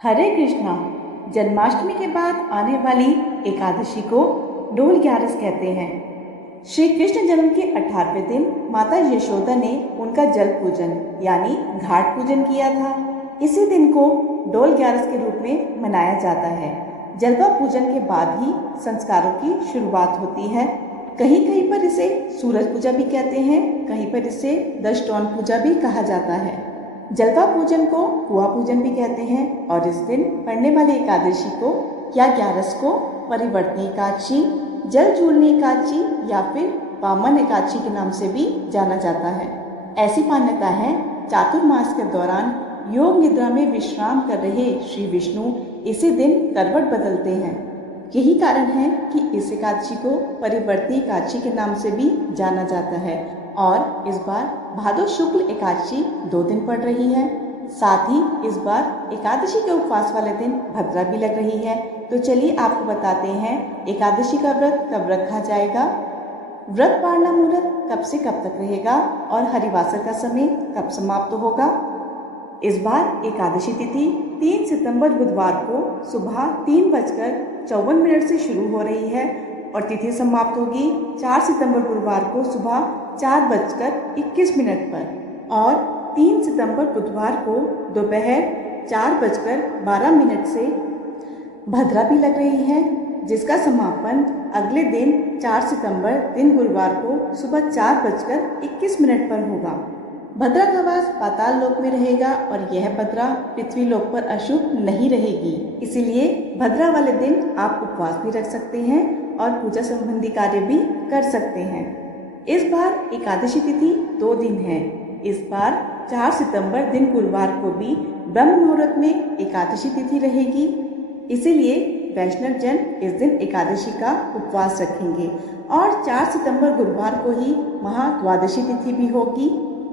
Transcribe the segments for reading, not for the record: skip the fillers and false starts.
हरे कृष्णा। जन्माष्टमी के बाद आने वाली एकादशी को डोल ग्यारस कहते हैं। श्री कृष्ण जन्म के 18वें दिन माता यशोदा ने उनका जल पूजन यानी घाट पूजन किया था। इसी दिन को डोल ग्यारस के रूप में मनाया जाता है। जलवा पूजन के बाद ही संस्कारों की शुरुआत होती है। कहीं कहीं पर इसे सूरज पूजा भी कहते हैं, कहीं पर इसे 10 टॉन पूजा भी कहा जाता है। जलवा पूजन को कुआ पूजन भी कहते हैं और इस दिन पड़ने वाली एकादशी को या ग्यारस को परिवर्तनी एकादशी, जल झूलनी एकादशी या फिर वामन एकादशी के नाम से भी जाना जाता है। ऐसी मान्यता है चातुर्मास के दौरान योग निद्रा में विश्राम कर रहे श्री विष्णु इसी दिन करवट बदलते हैं। यही कारण है कि इस एकादशी को परिवर्तनी एकादशी के नाम से भी जाना जाता है और इस बार भादो शुक्ल एकादशी 2 दिन पड़ रही है। साथ ही इस बार एकादशी के उपवास वाले दिन भद्रा भी लग रही है। तो चलिए आपको बताते हैं एकादशी का व्रत कब रखा जाएगा, व्रत पारणा मुहूर्त कब से कब तक रहेगा और हरिवासर का समय कब समाप्त होगा। इस बार एकादशी तिथि 3 सितंबर बुधवार को सुबह 3:54 से शुरू हो रही है और तिथि समाप्त होगी 4 सितंबर गुरुवार को सुबह 4:21 पर और 3 सितंबर बुधवार को दोपहर 4:12 से भद्रा भी लग रही है, जिसका समापन अगले दिन 4 सितंबर दिन गुरुवार को सुबह 4:21 पर होगा। भद्रा का वास पाताल लोक में रहेगा और यह भद्रा पृथ्वी लोक पर अशुभ नहीं रहेगी। इसीलिए भद्रा वाले दिन आप उपवास भी रख सकते हैं और पूजा संबंधी कार्य भी कर सकते हैं। इस बार एकादशी तिथि 2 दिन है। इस बार 4 सितंबर दिन गुरुवार को भी ब्रह्म मुहूर्त में एकादशी तिथि रहेगी। इसीलिए वैष्णव जन इस दिन एकादशी का उपवास रखेंगे और 4 सितंबर गुरुवार को ही महाद्वादशी तिथि भी होगी,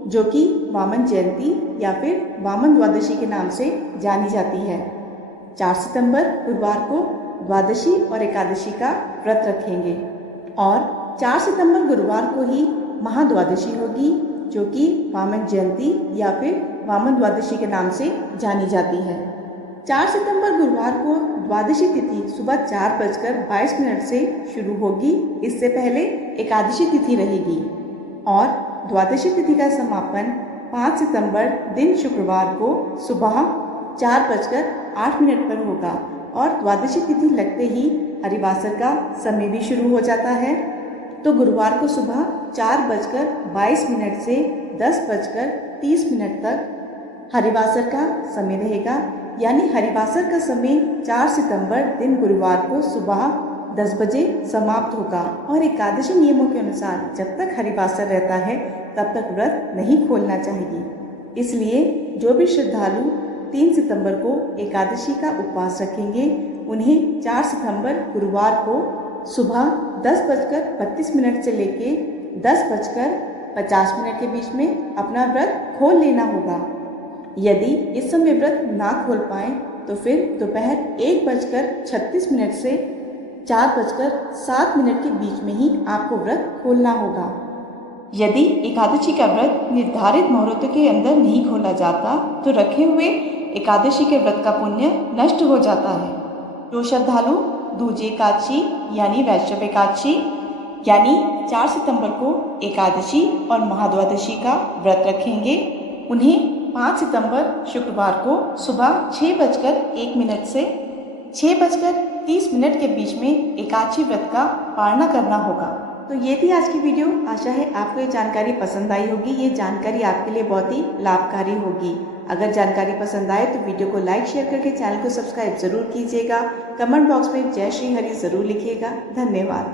जो कि वामन जयंती या फिर वामन द्वादशी के नाम से जानी जाती है। 4 सितंबर गुरुवार को द्वादशी और एकादशी का व्रत रखेंगे और 4 सितंबर गुरुवार को ही महाद्वादशी होगी, जो कि वामन जयंती या फिर वामन द्वादशी के नाम से जानी जाती है। 4 सितंबर गुरुवार को द्वादशी तिथि सुबह 4:22 से शुरू होगी। इससे पहले एकादशी तिथि रहेगी और द्वादशी तिथि का समापन 5 सितंबर दिन शुक्रवार को सुबह 4:08 पर होगा और द्वादशी तिथि लगते ही हरिवासर का समय भी शुरू हो जाता है। तो गुरुवार को सुबह 4:22 से 10:30 तक हरिवासर का समय रहेगा, यानी हरिवासर का समय 4 सितंबर दिन गुरुवार को सुबह 10 बजे समाप्त होगा। और एकादशी नियमों के अनुसार जब तक हरिवासर रहता है तब तक व्रत नहीं खोलना चाहिए। इसलिए जो भी श्रद्धालु 3 सितंबर को एकादशी का उपवास रखेंगे उन्हें 4 सितंबर गुरुवार को सुबह 10:32 से लेके 10:50 के बीच में अपना व्रत खोल लेना होगा। यदि इस समय व्रत ना खोल पाएँ तो फिर दोपहर 1:36 से 4:07 के बीच में ही आपको व्रत खोलना होगा। यदि एकादशी का व्रत निर्धारित मुहूर्त के अंदर नहीं खोला जाता तो रखे हुए एकादशी के व्रत का पुण्य नष्ट हो जाता है। जो श्रद्धालु दूजी एकादशी यानी वैष्णव एकादशी यानी 4 सितंबर को एकादशी और महाद्वादशी का व्रत रखेंगे उन्हें 5 सितंबर शुक्रवार को सुबह 6:01 से 6:30 के बीच में एकादशी व्रत का पारणा करना होगा। तो ये थी आज की वीडियो। आशा है आपको ये जानकारी पसंद आई होगी। ये जानकारी आपके लिए बहुत ही लाभकारी होगी। अगर जानकारी पसंद आए तो वीडियो को लाइक शेयर करके चैनल को सब्सक्राइब जरूर कीजिएगा। कमेंट बॉक्स में जय श्री हरि जरूर लिखिएगा। धन्यवाद।